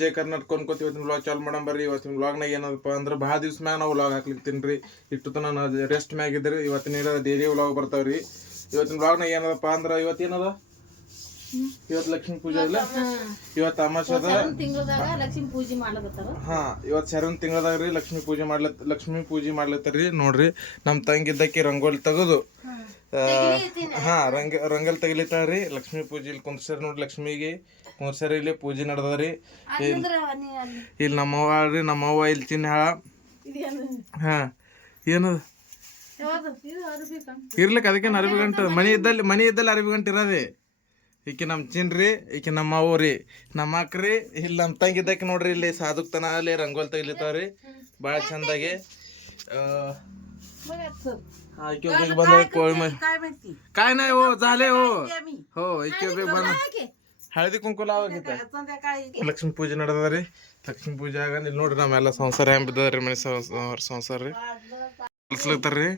ಜೈ ಕರ್ನಾಟಕ ಅನ್ಕೋತ ಇವತ್ತಿನ ವ್ಲಾಗ್ ಚಾಲು ಮಾಡಮ್ ಬರ್ರಿ. ಇವತ್ತಿನ ವ್ಲಾಗ್ನಾಗ ಏನಪ್ಪ ಅಂದ್ರೆ ಭಾಳ ದಿವ್ಸ ಮ್ಯಾಗ ನಾವು ವ್ಲಾಗ್ ಹಾಕ್ಲಿಕ್ತೀನಿ ರೀ. ಇಷ್ಟು ತನ ರೆಸ್ಟ್ ಮ್ಯಾಗ ಇದ್ರಿ. ಇವತ್ತಿನ ಡೈಲಿ ವ್ಲಾಗ್ ಬರ್ತಾವ್ರಿ. ಇವತ್ತಿನ ವ್ಲಾಗ್ನಾಗ ಏನದಪ್ಪ ಅಂದ್ರೆ ಇವತ್ತೇನದ ಇವತ್ತು ಲಕ್ಷ್ಮೀ ಪೂಜೆ ಇಲ್ಲ, ಇವತ್ತು ಅಮಾವಾಸ್ಯದ ತಿಂಗಳದಾಗ ಲಕ್ಷ್ಮೀ ಪೂಜೆ ಮಾಡ್ಲಕತ್ತಾರ. ಹಾ ಇವತ್ತು ಶರಣ ತಿಂಗಳದಾಗ ರೀ ಲಕ್ಷ್ಮೀ ಪೂಜೆ ಮಾಡ್ಲತ್ತಾರ್ರಿ. ನೋಡ್ರಿ ನಮ್ಮ ತಂಗಿದ್ದಕ್ಕೆ ರಂಗೋಲಿ ತೆಗೆದು ಹಾ ರಂಗೋಲಿ ತೆಗಿಲಿತ್ತಾರ್ರಿ. ಲಕ್ಷ್ಮೀ ಪೂಜೆ ಇಲ್ಲಿ ಕುಂದ್ಸರಿ ನೋಡ್ರಿ. ಲಕ್ಷ್ಮಿಗೆ ಕುಂದ್ಸರಿ ಇಲ್ಲಿ ಪೂಜೆ ನಡೆದದ್ರಿ. ಇಲ್ಲಿ ನಮ್ಮವ್ವ ರೀ, ನಮ್ಮವ್ವ ಇಲ್ಲಿ ಚಿನ್ನ ಹಾಳ. ಹಾ ಏನದು ಇರ್ಲಿಕ್ಕೆ ಅದಕ್ಕೇನು ಅರಬಿ ಗಂಟು ಮನಿ ಇದ್ದಲ್ಲಿ ಅರಬಿ ಗಂಟು ಇರೋದೇ. ಈಕೆ ನಮ್ಮ ಚಿನ್ರಿ, ಈಕೆ ನಮ್ಮ ಅವ್ವ ರೀ, ನಮ್ಮ ಅಕ್ರಿ. ಇಲ್ಲಿ ನಮ್ಮ ತಂಗಿದ್ದಕ್ಕೆ ನೋಡ್ರಿ ಇಲ್ಲಿ ಸಾಧುಕ್ತನ ಅಲ್ಲಿ ರಂಗೋಲಿ ತೆಗಿಲಿತ್ತಾವ್ರಿ ಭಾಳ ಚಂದಾಗಿ. ಬಂದ काय नाही हो झाले हो हो इके ಬಂದ ಹಳದಿ ಕುಂಕುಲ ಆವಾಗಿತ್ತ. ಲಕ್ಷ್ಮೀ ಪೂಜೆ ನಡೆದದ್ರಿ. ಲಕ್ಷ್ಮೀ ಪೂಜೆ ಆಗ ಇಲ್ಲಿ ನೋಡ್ರಿ ನಮ್ಮೆಲ್ಲ ಸಂಸಾರ ಹೆಂಗ್ ಬಿದ್ದದ್ರಿ. ಮನೆ ಸಂಸಾರ ರೀ ಕಲ್ಸ್ಲತ್ತಾರ್ರಿ.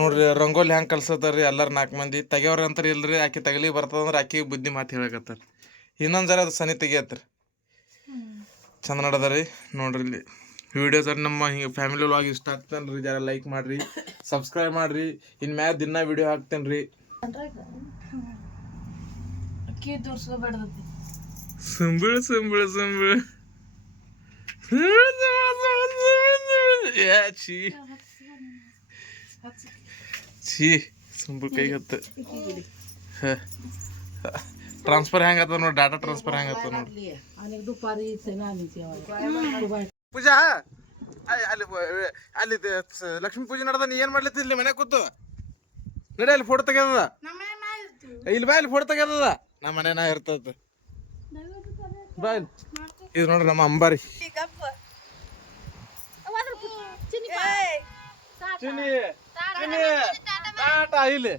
ನೋಡ್ರಿ ರಂಗೋಲಿ ಹೆಂಗ್ ಕಲ್ಸತ್ತಾರ್ರಿ ಎಲ್ಲಾರು 4 ಮಂದಿ. ತೆಗಿಯವ್ರ ಅಂತಾರ ಇಲ್ರಿ. ಆಕಿ ತಗಲಿ ಬರ್ತದಂದ್ರ ಆಕಿ ಬುದ್ಧಿ ಮಾತು ಹೇಳಕತ್ತಾರ. ಇನ್ನೊಂದ್ ಜರ ಅದು ಸನಿ ತೆಗಿಯತ್ರಿ. ಚಂದ ನಡದರಿ ನೋಡ್ರಿ. ಇಲ್ಲಿ ವಿಡಿಯೋಸ್ ನಮ್ಮ ಹಿಂಗೆ ಫ್ಯಾಮಿಲಿ ವ್ಲಾಗ್ ಇಷ್ಟ ಆಗ್ತೇನ್ರಿ. ಜರ ಲೈಕ್ ಮಾಡ್ರಿ, ಸಬ್ಸ್ಕ್ರೈಬ್ ಮಾಡ್ರಿ. ಇನ್ ಮ್ಯಾಗ ದಿನ ವಿಡಿಯೋ ಹಾಕ್ತೇನ್ರಿ. ಸಂಬಳ ಸಂಬಳ ಸಂಬಳ ಛೀ ಸಂಬಳ ಕೈ ಹತ್ತ. ಟ್ರಾನ್ಸ್ಫರ್ ಹೆಂಗತ್ತ ನೋಡಿ, ಡಾಟಾ ಟ್ರಾನ್ಸ್ಫರ್ ಹೆಂಗತ್ತ ನೋಡಿ. ಪೂಜಾ ಅಲ್ಲಿ ಅಲ್ಲಿ ಲಕ್ಷ್ಮೀ ಪೂಜೆ ನಡೆದ. ನೀ ಏನ್ ಮಾಡ್ಲತ್ತಿ ಇಲ್ಲಿ ಮನೆ ಕೂತು? ನಡಿ ಅಲ್ಲಿ ಫೋಟೋ ತೆಗ್ಯದ. ಇಲ್ಲಿ ಬಾ, ಇಲ್ಲಿ ಫೋಟೋ ತೆಗ್ಯದ. ನಮ್ಮ ಮನೆನಾ ಇರ್ತದ ಬಾ. ಇದು ನೋಡ್ರಿ ನಮ್ಮ ಅಂಬಾರಿ ಚಿನ್ನಿ ಟಾಟಾ ಇಲ್ಲಿ